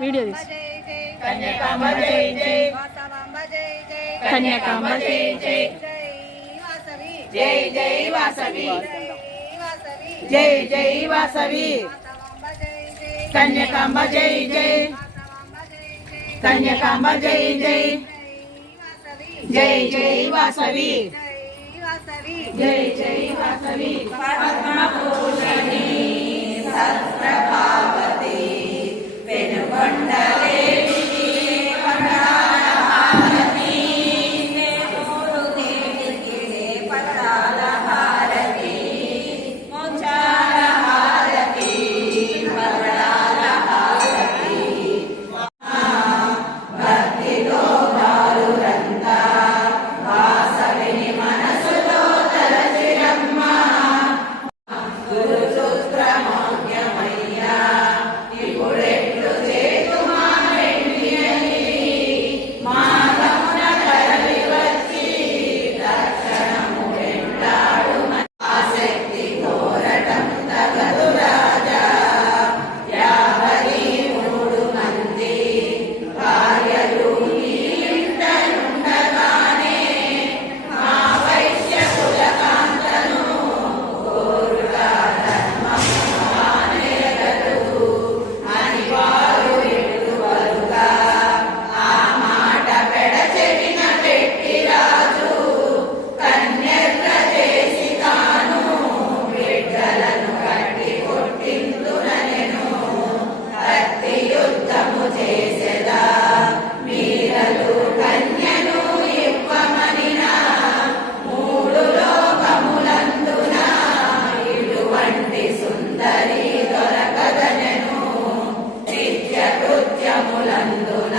Video తీసి. జై జై. కన్యకాంబ జై జై. వాసవాంబ జై జై. కన్యాకాంబ జై జై. జై వాసవి జై జై వాసవి. జై వాసవి. జై జై వాసవి. జై జై. కన్యకాంబ జై జై. వాసవాంబ జై జై. కన్యకాంబ జై జై. జై వాసవి. జై జై వాసవి. జై వాసవి జై జై వాసవి పద్మభూషణ కృత్యములందున